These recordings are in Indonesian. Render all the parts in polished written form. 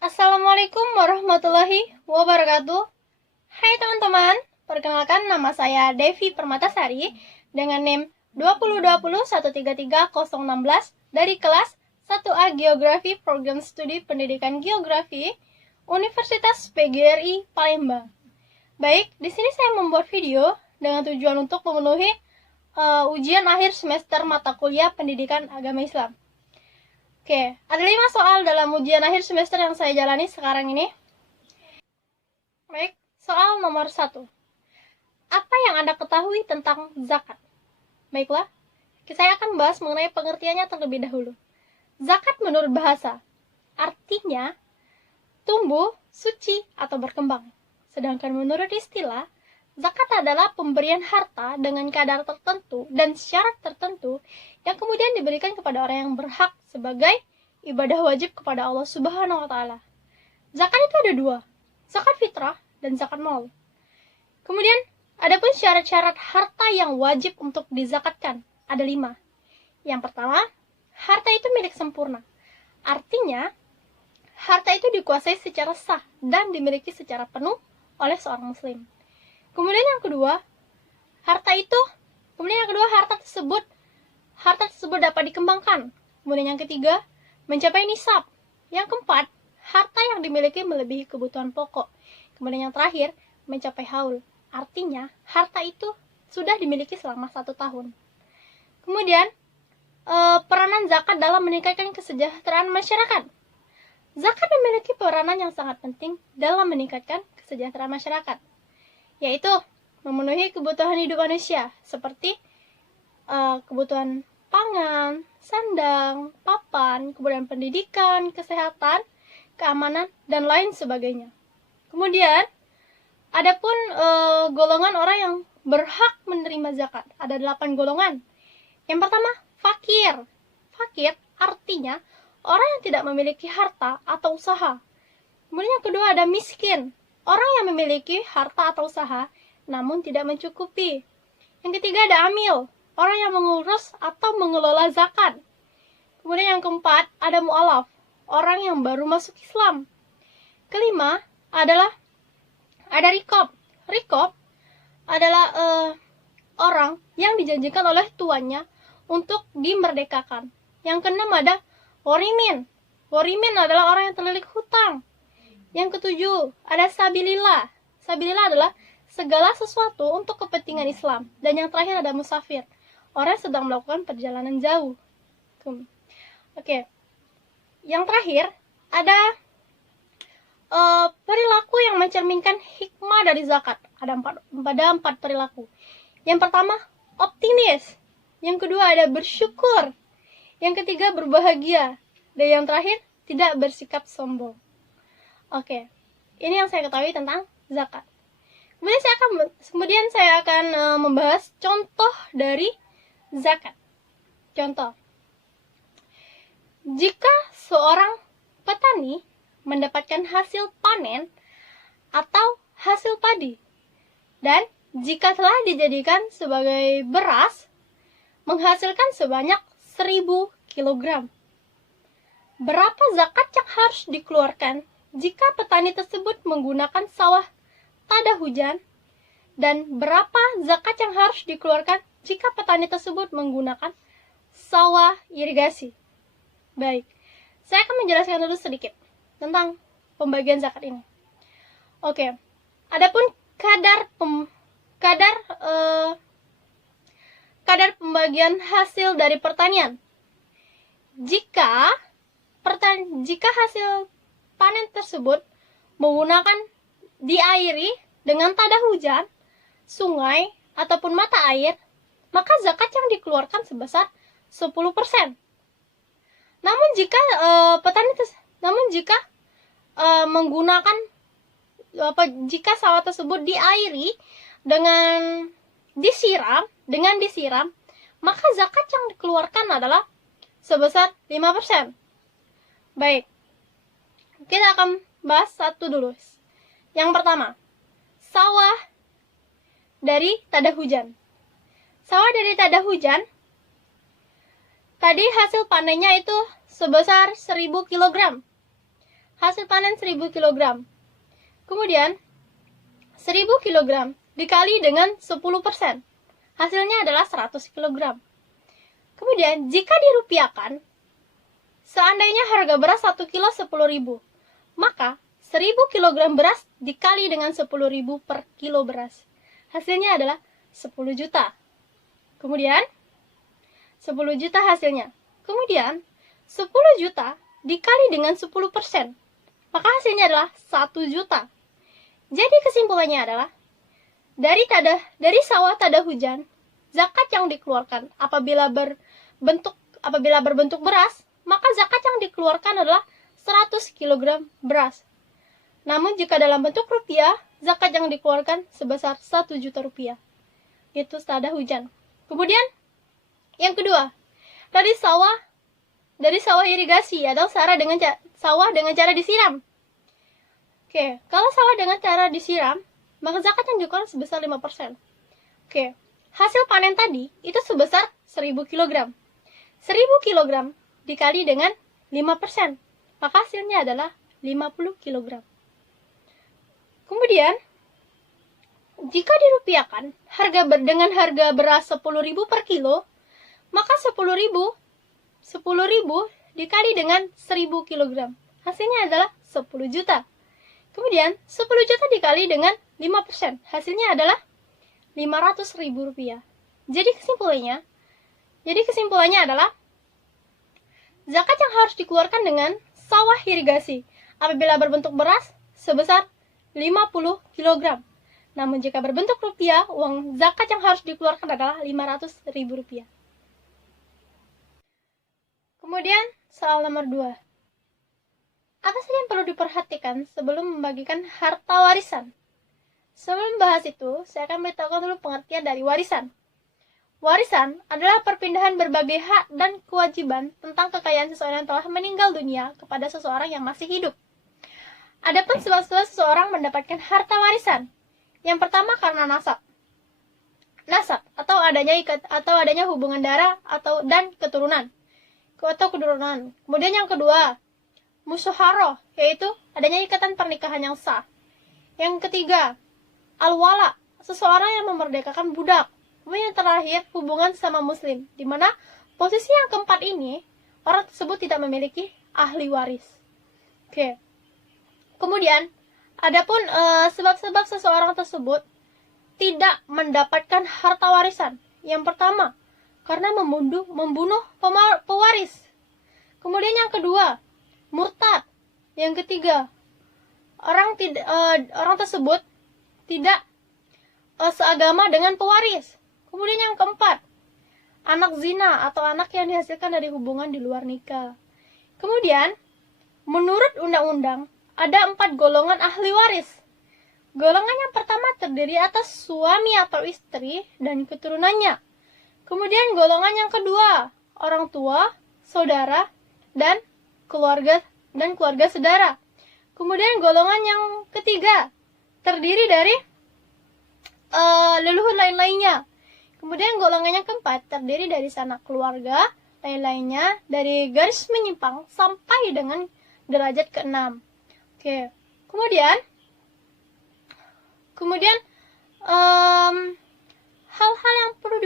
Assalamualaikum warahmatullahi wabarakatuh. Hai teman-teman, perkenalkan nama saya Devi Permatasari dengan NIM 2020133016 dari kelas 1A Geografi Program Studi Pendidikan Geografi Universitas PGRI Palembang. Baik, di sini saya membuat video dengan tujuan untuk memenuhi ujian akhir semester mata kuliah Pendidikan Agama Islam. Oke, ada 5 soal dalam ujian akhir semester yang saya jalani sekarang ini. Baik, soal nomor 1. Apa yang Anda ketahui tentang zakat? Baiklah, saya akan bahas mengenai pengertiannya terlebih dahulu. Zakat menurut bahasa, artinya tumbuh, suci, atau berkembang. Sedangkan menurut istilah, zakat adalah pemberian harta dengan kadar tertentu dan syarat tertentu yang kemudian diberikan kepada orang yang berhak sebagai ibadah wajib kepada Allah Subhanahu wa Ta'ala. Zakat itu ada 2, zakat fitrah dan zakat mal. Kemudian, adapun syarat-syarat harta yang wajib untuk dizakatkan ada 5. Yang pertama, harta itu milik sempurna. Artinya, harta itu dikuasai secara sah dan dimiliki secara penuh oleh seorang muslim. Kemudian yang kedua, harta tersebut dapat dikembangkan. Kemudian yang ketiga, mencapai nisab. Yang keempat, harta yang dimiliki melebihi kebutuhan pokok. Kemudian yang terakhir, mencapai haul. Artinya, harta itu sudah dimiliki selama 1 tahun. Kemudian, peranan zakat dalam meningkatkan kesejahteraan masyarakat. Zakat memiliki peranan yang sangat penting dalam meningkatkan kesejahteraan masyarakat, yaitu memenuhi kebutuhan hidup manusia, seperti kebutuhan pangan, sandang, papan, kemudian pendidikan, kesehatan, keamanan, dan lain sebagainya. Kemudian, adapun golongan orang yang berhak menerima zakat, ada 8 golongan. Yang pertama, fakir. Fakir artinya orang yang tidak memiliki harta atau usaha. Kemudian yang kedua ada miskin. Orang yang memiliki harta atau usaha, namun tidak mencukupi. Yang ketiga ada amil. Orang yang mengurus atau mengelola zakat. Kemudian yang keempat ada mu'alaf. Orang yang baru masuk Islam. Kelima adalah ada rikob. Rikob adalah orang yang dijanjikan oleh tuannya untuk dimerdekakan. Yang keenam ada warimin. Warimin adalah orang yang terlilit hutang. Yang ketujuh, ada sabilillah. Sabilillah adalah segala sesuatu untuk kepentingan Islam. Dan yang terakhir ada musafir. Orang yang sedang melakukan perjalanan jauh. Oke. Yang terakhir, ada perilaku yang mencerminkan hikmah dari zakat. Ada 4 perilaku. Yang pertama, optimis. Yang kedua ada bersyukur. Yang ketiga, berbahagia. Dan yang terakhir, tidak bersikap sombong. Oke, ini yang saya ketahui tentang zakat. Kemudian saya akan membahas contoh dari zakat. Contoh, jika seorang petani mendapatkan hasil panen atau hasil padi, dan jika telah dijadikan sebagai beras, menghasilkan sebanyak 1000 kg. Berapa zakat yang harus dikeluarkan jika petani tersebut menggunakan sawah tada hujan, dan berapa zakat yang harus dikeluarkan jika petani tersebut menggunakan sawah irigasi? Baik, saya akan menjelaskan dulu sedikit tentang pembagian zakat ini. Oke, adapun kadar pembagian hasil dari pertanian. Jika hasil panen tersebut menggunakan diairi dengan tada hujan, sungai, ataupun mata air, maka zakat yang dikeluarkan sebesar 10%. Namun jika sawah tersebut diairi dengan disiram, maka zakat yang dikeluarkan adalah sebesar 5%. Baik, kita akan bahas satu dulu. Yang pertama, sawah dari tada hujan. Sawah dari tada hujan, tadi hasil panennya itu sebesar 1000 kg. hasil panen 1000 kg. Kemudian 1000 kg dikali dengan 10%. Hasilnya adalah 100 kg. Kemudian jika dirupiahkan, seandainya harga beras 1 kilo 10.000, maka 1000 kg beras dikali dengan 10.000 per kilo beras. Hasilnya adalah 10 juta. Kemudian 10 juta hasilnya. Kemudian 10 juta dikali dengan 10%, maka hasilnya adalah 1 juta. Jadi kesimpulannya adalah dari sawah tada hujan, zakat yang dikeluarkan apabila berbentuk beras, maka zakat yang dikeluarkan adalah 100 kg beras. Namun jika dalam bentuk rupiah, zakat yang dikeluarkan sebesar 1 juta rupiah. Itu tada hujan. Kemudian yang kedua, dari sawah irigasi atau sawah dengan cara disiram. Oke, kalau sawah dengan cara disiram, maka zakat yang dikeluarkan sebesar 5%. Oke, hasil panen tadi itu sebesar 1000 kg. 1000 kg dikali dengan 5%, maka hasilnya adalah 50 kg. Kemudian, jika dirupiahkan dengan harga beras 10.000 per kilo, maka 10.000 dikali dengan 1000 kg. Hasilnya adalah 10 juta. Kemudian 10 juta dikali dengan 5%. Hasilnya adalah 500.000 rupiah. Jadi kesimpulannya adalah zakat yang harus dikeluarkan dengan sawah irigasi apabila berbentuk beras sebesar 50 kg. Namun jika berbentuk rupiah, uang zakat yang harus dikeluarkan adalah 500.000 rupiah. Kemudian soal nomor 2. Apa saja yang perlu diperhatikan sebelum membagikan harta warisan? Sebelum bahas itu, saya akan beritahukan dulu pengertian dari warisan. Warisan adalah perpindahan berbagai hak dan kewajiban tentang kekayaan seseorang yang telah meninggal dunia kepada seseorang yang masih hidup. Adapun sebab-sebab seseorang mendapatkan harta warisan. Yang pertama karena nasab atau adanya hubungan darah dan keturunan. Kemudian yang kedua, musyawarah, yaitu adanya ikatan pernikahan yang sah. Yang ketiga, al-wala, seseorang yang memerdekakan budak. Kemudian yang terakhir, hubungan sama muslim, di mana posisi yang keempat ini orang tersebut tidak memiliki ahli waris. Oke. Kemudian, adapun sebab-sebab seseorang tersebut tidak mendapatkan harta warisan. Yang pertama, karena membunuh pewaris. Kemudian yang kedua, murtad. Yang ketiga, orang tersebut tidak seagama dengan pewaris. Kemudian yang keempat, anak zina atau anak yang dihasilkan dari hubungan di luar nikah. Kemudian, menurut undang-undang, ada 4 golongan ahli waris. Golongan yang pertama terdiri atas suami atau istri dan keturunannya. Kemudian golongan yang kedua, orang tua, saudara, dan keluarga saudara. Kemudian golongan yang ketiga terdiri dari leluhur lain-lainnya. Kemudian golongan yang keempat terdiri dari sanak keluarga lain-lainnya dari garis menyimpang sampai dengan derajat ke-6. Oke. Kemudian hal-hal yang perlu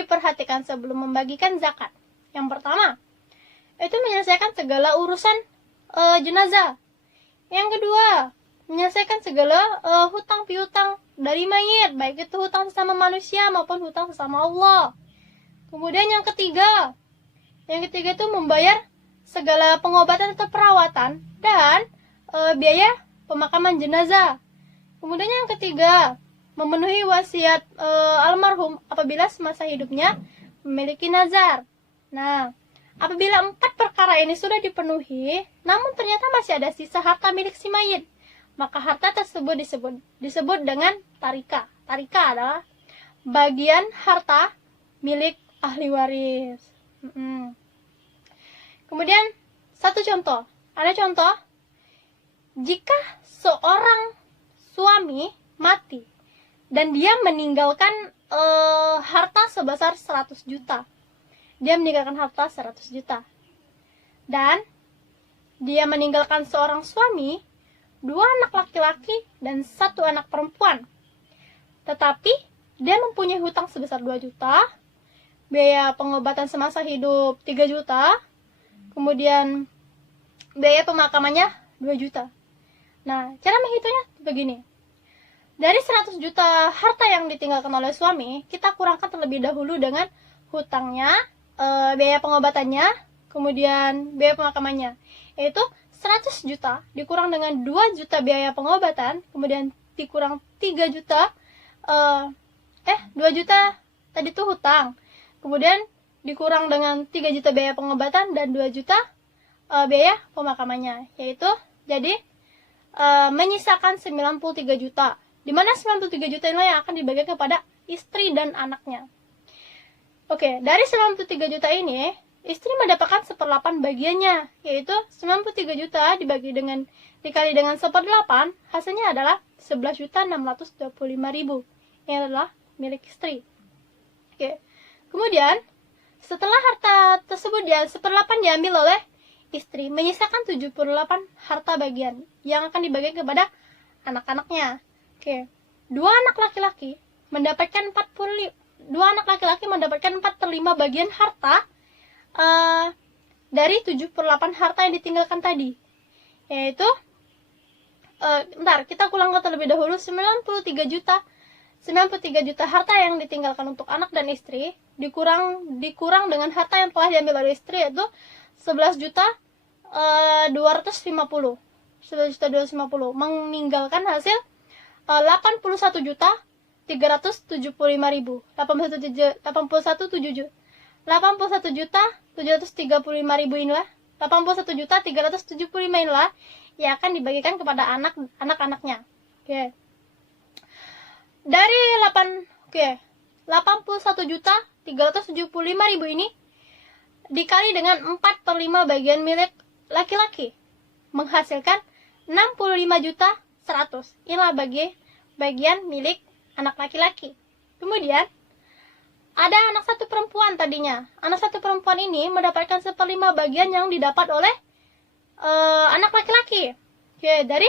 diperhatikan sebelum membagikan zakat. Yang pertama, itu menyelesaikan segala urusan jenazah. Yang kedua, menyelesaikan segala hutang piutang dari mayit, baik itu hutang sesama manusia maupun hutang sesama Allah. Kemudian yang ketiga itu membayar segala pengobatan atau perawatan dan biaya pemakaman jenazah. Kemudian yang ketiga, memenuhi wasiat almarhum apabila semasa hidupnya memiliki nazar. Nah, apabila 4 perkara ini sudah dipenuhi, namun ternyata masih ada sisa harta milik si mayit, maka harta tersebut disebut dengan tarika. Tarika adalah bagian harta milik ahli waris. Kemudian ada contoh, jika seorang suami mati dan dia meninggalkan harta sebesar 100 juta. Dia meninggalkan harta 100 juta. Dan dia meninggalkan seorang suami, 2 anak laki-laki, dan 1 anak perempuan. Tetapi dia mempunyai hutang sebesar 2 juta, biaya pengobatan semasa hidup 3 juta, kemudian biaya pemakamannya 2 juta. Nah, cara menghitungnya begini. Dari 100 juta harta yang ditinggalkan oleh suami, kita kurangkan terlebih dahulu dengan hutangnya, biaya pengobatannya, kemudian biaya pemakamannya. Yaitu 100 juta dikurang dengan 2 juta biaya pengobatan, kemudian dikurang 3 juta, 2 juta tadi itu hutang, kemudian dikurang dengan 3 juta biaya pengobatan dan 2 juta biaya pemakamannya. Yaitu jadi menyisakan 93 juta. Di mana 93 juta ini yang akan dibagikan kepada istri dan anaknya. Oke, dari 93 juta ini, istri mendapatkan 1/8 bagiannya, yaitu 93 juta dikali dengan 1/8, hasilnya adalah 11.625.000 yang adalah milik istri. Oke. Kemudian, setelah harta tersebut 1/8 diambil oleh istri, menyisakan 78 harta bagian yang akan dibagikan kepada anak-anaknya. Oke. 2 anak laki-laki mendapatkan 4/5 bagian harta dari 7/8 harta yang ditinggalkan tadi. Yaitu kita ulang terlebih dahulu. 93 juta harta yang ditinggalkan untuk anak dan istri dikurang dengan harta yang telah diambil oleh istri, yaitu 11.250, meninggalkan hasil 81.375.000, 81.735.000 inilah, 81.375 inilah yang akan dibagikan kepada anak-anaknya. Oke. Dari 81.375.000 ini dikali dengan 4/5 bagian milik laki-laki, menghasilkan 65.100. Inilah bagian milik anak laki-laki. Kemudian ada anak 1 perempuan tadinya. Anak 1 perempuan ini mendapatkan 1/5 bagian yang didapat oleh anak laki-laki. Dari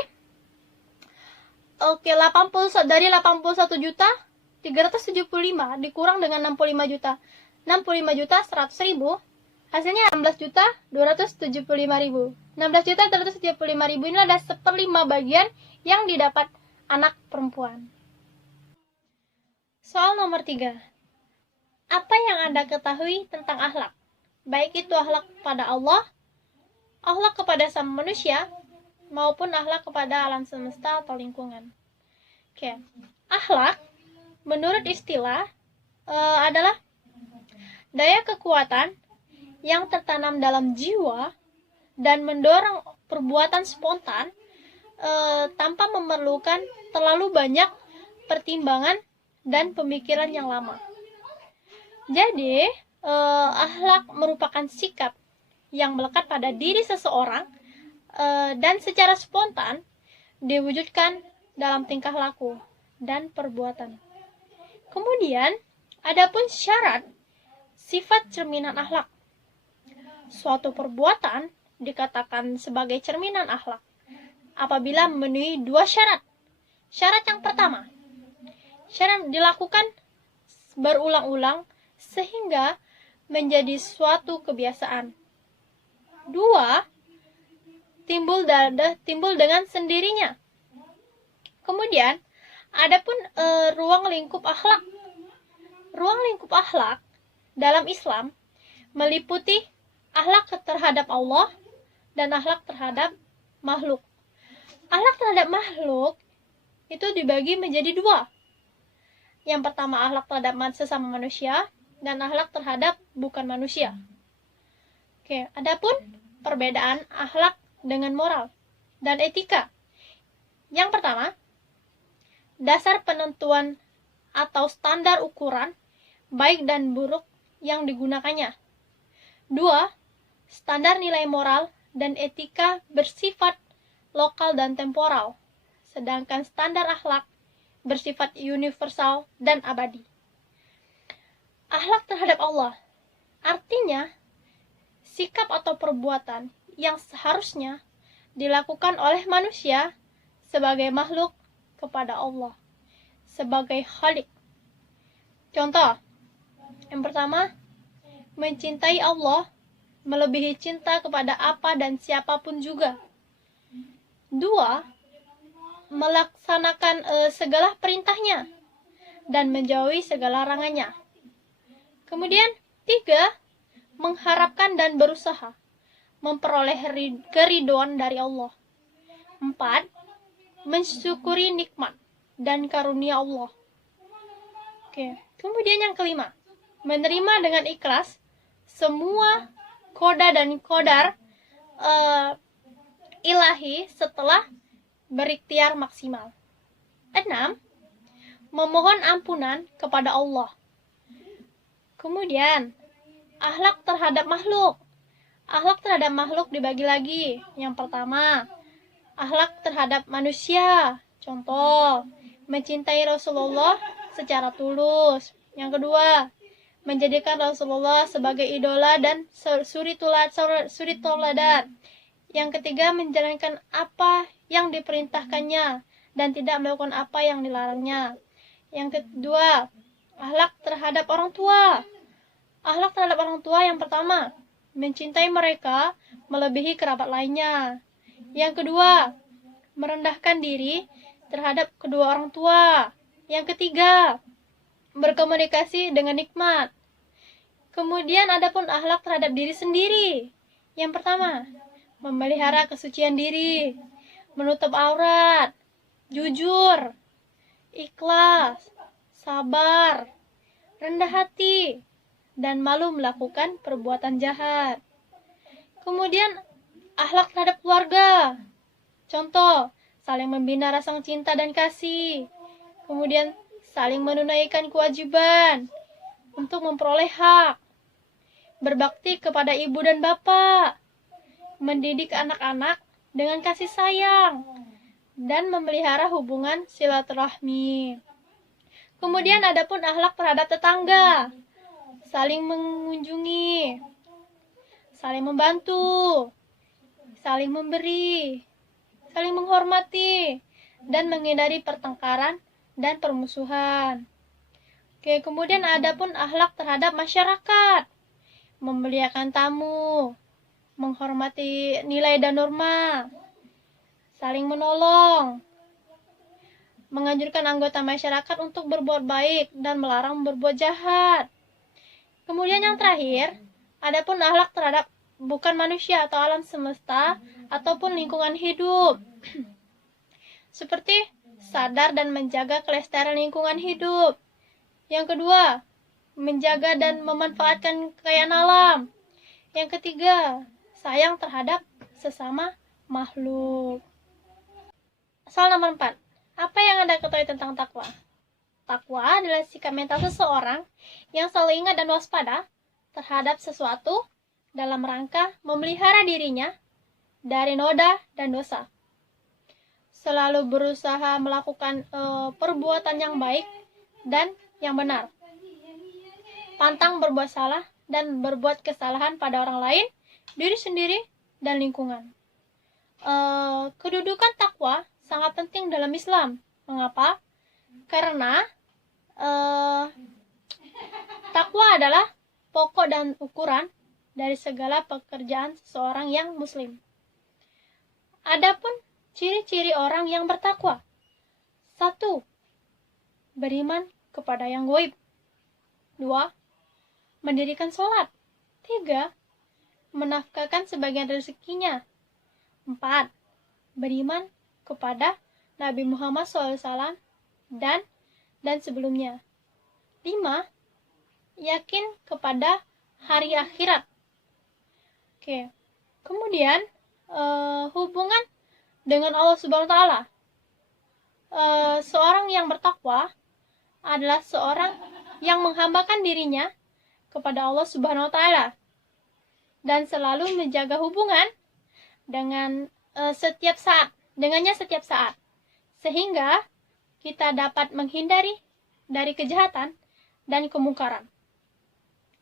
81.375 dikurang dengan 65.100.000, hasilnya 16.275.000. 16.275.000 ini adalah 1/5 bagian yang didapat anak perempuan. Soal nomor 3. Apa yang Anda ketahui tentang akhlak? Baik itu akhlak kepada Allah, akhlak kepada sama manusia, maupun akhlak kepada alam semesta atau lingkungan. Oke. Akhlak menurut istilah adalah daya kekuatan yang tertanam dalam jiwa dan mendorong perbuatan spontan tanpa memerlukan terlalu banyak pertimbangan dan pemikiran yang lama. Jadi, akhlak merupakan sikap yang melekat pada diri seseorang dan secara spontan diwujudkan dalam tingkah laku dan perbuatan. Kemudian, adapun syarat sifat cerminan akhlak. Suatu perbuatan dikatakan sebagai cerminan akhlak apabila memenuhi 2 syarat. Syarat yang pertama, syarat dilakukan berulang-ulang sehingga menjadi suatu kebiasaan. 2, timbul dengan sendirinya. Kemudian, adapun ruang lingkup akhlak. Ruang lingkup akhlak dalam Islam meliputi akhlak terhadap Allah dan akhlak terhadap makhluk. Akhlak terhadap makhluk itu dibagi menjadi 2. Yang pertama akhlak terhadap sesama manusia dan akhlak terhadap bukan manusia. Oke, adapun perbedaan akhlak dengan moral dan etika. Yang pertama, dasar penentuan atau standar ukuran baik dan buruk yang digunakannya. 2, standar nilai moral dan etika bersifat lokal dan temporal, sedangkan standar akhlak bersifat universal dan abadi. Akhlak terhadap Allah artinya sikap atau perbuatan yang seharusnya dilakukan oleh manusia sebagai makhluk kepada Allah, sebagai Khalik. Contoh, yang pertama, mencintai Allah melebihi cinta kepada apa dan siapapun juga. Dua, melaksanakan segala perintahnya dan menjauhi segala larangannya. Kemudian, tiga, mengharapkan dan berusaha memperoleh keridhaan dari Allah. Empat, mensyukuri nikmat dan karunia Allah. Oke. Kemudian yang kelima, menerima dengan ikhlas semua koda dan kodar ilahi setelah berikhtiar maksimal. 6. Memohon ampunan kepada Allah. Kemudian, akhlak terhadap makhluk. Akhlak terhadap makhluk dibagi lagi. Yang pertama, akhlak terhadap manusia. Contoh, mencintai Rasulullah secara tulus. Yang kedua, menjadikan Rasulullah sebagai idola dan suri toladan. Yang ketiga, menjalankan apa yang diperintahkannya dan tidak melakukan apa yang dilarangnya. Yang kedua, akhlak terhadap orang tua. Akhlak terhadap orang tua yang pertama, mencintai mereka melebihi kerabat lainnya. Yang kedua, merendahkan diri terhadap kedua orang tua. Yang ketiga, berkomunikasi dengan nikmat. Kemudian adapun akhlak terhadap diri sendiri. Yang pertama, memelihara kesucian diri, menutup aurat, jujur, ikhlas, sabar, rendah hati, dan malu melakukan perbuatan jahat. Kemudian akhlak terhadap keluarga. Contoh, saling membina rasa cinta dan kasih. Kemudian saling menunaikan kewajiban untuk memperoleh hak. Berbakti kepada ibu dan bapak. Mendidik anak-anak dengan kasih sayang dan memelihara hubungan silaturahmi. Kemudian adapun akhlak terhadap tetangga, saling mengunjungi, saling membantu, saling memberi, saling menghormati, dan menghindari pertengkaran dan permusuhan. Oke, kemudian adapun akhlak terhadap masyarakat, memuliakan tamu, menghormati nilai dan norma, saling menolong, menganjurkan anggota masyarakat untuk berbuat baik dan melarang berbuat jahat. Kemudian yang terakhir, adapun akhlak terhadap bukan manusia atau alam semesta ataupun lingkungan hidup. Seperti sadar dan menjaga kelestarian lingkungan hidup. Yang kedua, menjaga dan memanfaatkan kekayaan alam. Yang ketiga, sayang terhadap sesama makhluk. Soal nomor 4. Apa yang Anda ketahui tentang takwa? Takwa adalah sikap mental seseorang yang selalu ingat dan waspada terhadap sesuatu dalam rangka memelihara dirinya dari noda dan dosa. Selalu berusaha melakukan perbuatan yang baik dan yang benar. Pantang berbuat salah dan berbuat kesalahan pada orang lain, diri sendiri, dan lingkungan. Kedudukan takwa sangat penting dalam Islam. Mengapa? Karena takwa adalah pokok dan ukuran dari segala pekerjaan seseorang yang muslim. Adapun ciri-ciri orang yang bertakwa. 1. Beriman kepada yang gaib. 2. Mendirikan sholat. 3. Menafkahkan sebagian rezekinya. 4. Beriman kepada Nabi Muhammad SAW dan sebelumnya. 5. Yakin kepada hari akhirat. Oke. Kemudian hubungan dengan Allah Subhanahu wa taala. Seorang yang bertakwa adalah seorang yang menghambakan dirinya kepada Allah Subhanahu wa taala dan selalu menjaga hubungan dengan dengannya setiap saat, sehingga kita dapat menghindari dari kejahatan dan kemungkaran,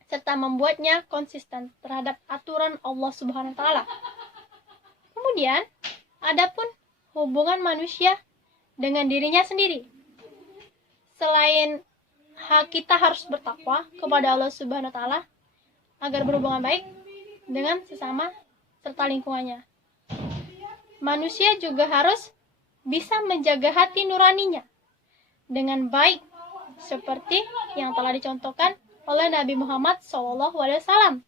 serta membuatnya konsisten terhadap aturan Allah Subhanahu wa taala. Kemudian, adapun hubungan manusia dengan dirinya sendiri. Selain kita harus bertakwa kepada Allah Subhanahu wa taala agar berhubungan baik dengan sesama serta lingkungannya. Manusia juga harus bisa menjaga hati nuraninya dengan baik seperti yang telah dicontohkan oleh Nabi Muhammad SAW.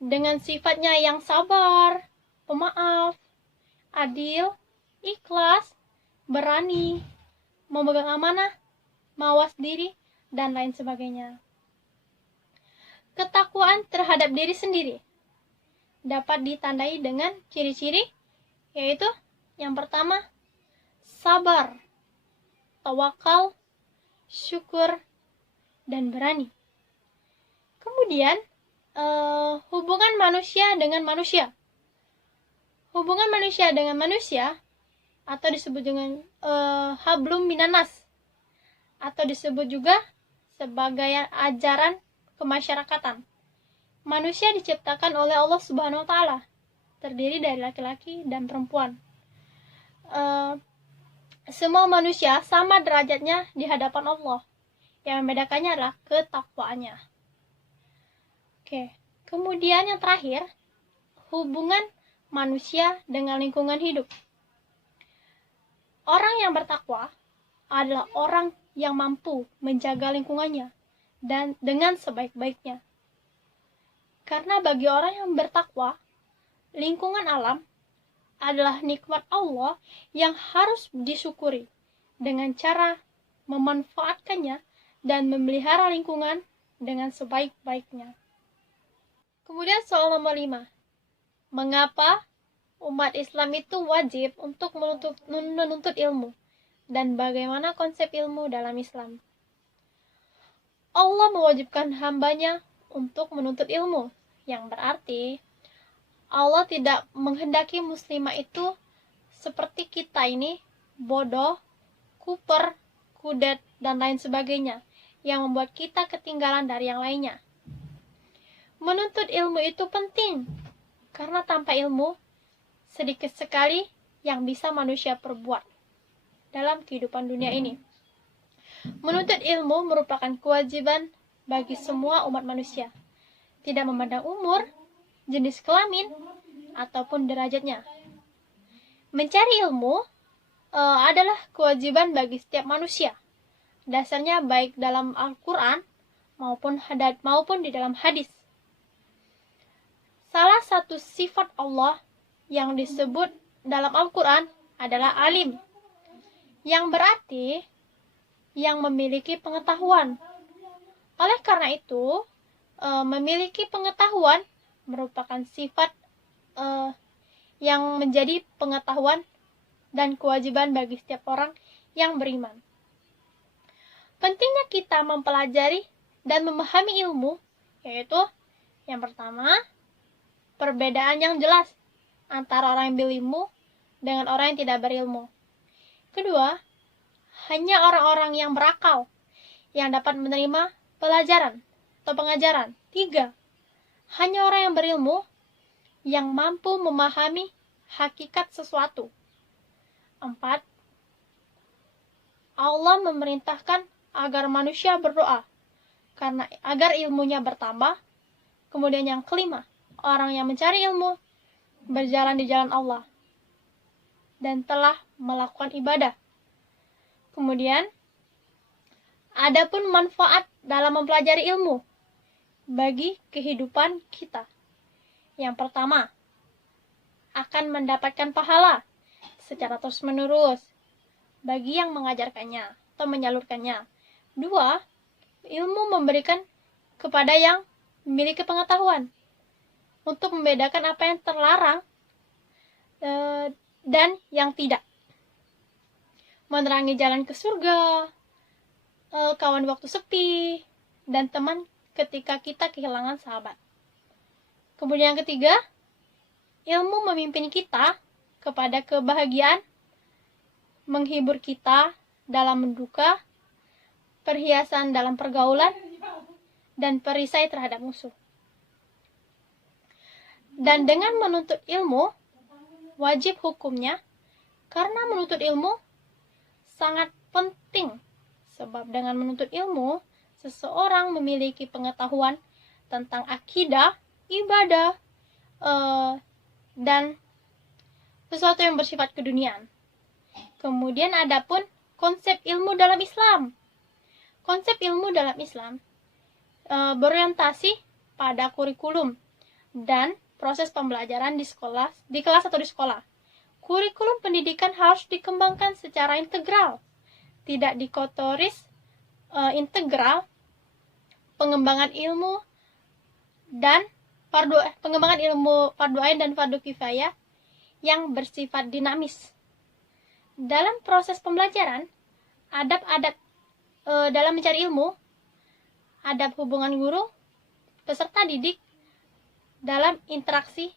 Dengan sifatnya yang sabar, pemaaf, adil, ikhlas, berani, memegang amanah, mawas diri, dan lain sebagainya. Ketakwaan terhadap diri sendiri dapat ditandai dengan ciri-ciri, yaitu yang pertama, sabar, tawakal, syukur, dan berani. Kemudian, hubungan manusia dengan manusia. Hubungan manusia dengan manusia atau disebut dengan hablum minanas, atau disebut juga sebagai ajaran kemasyarakatan. Manusia diciptakan oleh Allah Subhanahu wa taala, terdiri dari laki-laki dan perempuan. Semua manusia sama derajatnya di hadapan Allah. Yang membedakannya adalah ketakwaannya. Oke, kemudian yang terakhir, hubungan manusia dengan lingkungan hidup. Orang yang bertakwa adalah orang yang mampu menjaga lingkungannya dan dengan sebaik-baiknya. Karena bagi orang yang bertakwa, lingkungan alam adalah nikmat Allah yang harus disyukuri dengan cara memanfaatkannya dan memelihara lingkungan dengan sebaik-baiknya. Kemudian soal nomor 5. Mengapa umat Islam itu wajib untuk menuntut ilmu? Dan bagaimana konsep ilmu dalam Islam? Allah mewajibkan hambanya untuk menuntut ilmu, yang berarti Allah tidak menghendaki muslimah itu seperti kita ini, bodoh, kuper, kudet, dan lain sebagainya, yang membuat kita ketinggalan dari yang lainnya. Menuntut ilmu itu penting, karena tanpa ilmu, sedikit sekali yang bisa manusia perbuat dalam kehidupan dunia ini. Menuntut ilmu merupakan kewajiban bagi semua umat manusia, tidak memandang umur, jenis kelamin, ataupun derajatnya. Mencari ilmu adalah kewajiban bagi setiap manusia. Dasarnya baik dalam Al-Quran maupun di dalam hadis. Salah satu sifat Allah yang disebut dalam Al-Quran adalah alim, yang berarti yang memiliki pengetahuan. Oleh karena itu, memiliki pengetahuan merupakan sifat yang menjadi pengetahuan dan kewajiban bagi setiap orang yang beriman. Pentingnya kita mempelajari dan memahami ilmu, yaitu yang pertama, perbedaan yang jelas antara orang yang berilmu dengan orang yang tidak berilmu. Kedua, hanya orang-orang yang berakal yang dapat menerima pelajaran atau pengajaran. Tiga, hanya orang yang berilmu yang mampu memahami hakikat sesuatu. Empat, Allah memerintahkan agar manusia berdoa karena agar ilmunya bertambah. Kemudian yang kelima, orang yang mencari ilmu berjalan di jalan Allah dan telah melakukan ibadah. Kemudian, adapun manfaat dalam mempelajari ilmu bagi kehidupan kita. Yang pertama, akan mendapatkan pahala secara terus-menerus bagi yang mengajarkannya atau menyalurkannya. Dua, ilmu memberikan kepada yang memiliki pengetahuan untuk membedakan apa yang terlarang dan yang tidak. Menerangi jalan ke surga, kawan waktu sepi, dan teman ketika kita kehilangan sahabat. Kemudian yang ketiga, ilmu memimpin kita kepada kebahagiaan, menghibur kita dalam menduka, perhiasan dalam pergaulan, dan perisai terhadap musuh. Dan dengan menuntut ilmu, wajib hukumnya, karena menuntut ilmu sangat penting. Sebab dengan menuntut ilmu, seseorang memiliki pengetahuan tentang akidah, ibadah, dan sesuatu yang bersifat keduniaan. Kemudian ada pun konsep ilmu dalam Islam. Konsep ilmu dalam Islam berorientasi pada kurikulum dan proses pembelajaran di sekolah, di kelas atau di sekolah. Kurikulum pendidikan harus dikembangkan secara integral, tidak dikotoris, integral, pengembangan ilmu dan pengembangan ilmu fardu ain dan fardu kifayah yang bersifat dinamis. Dalam proses pembelajaran, adab-adab dalam mencari ilmu, adab hubungan guru, peserta didik dalam interaksi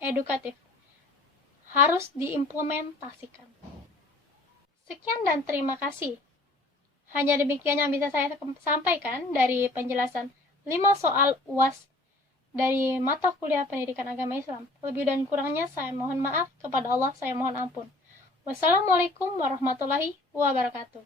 edukatif harus diimplementasikan. Sekian dan terima kasih. Hanya demikian yang bisa saya sampaikan dari penjelasan 5 soal UAS dari mata kuliah pendidikan agama Islam. Lebih dan kurangnya saya mohon maaf, kepada Allah saya mohon ampun. Wassalamualaikum warahmatullahi wabarakatuh.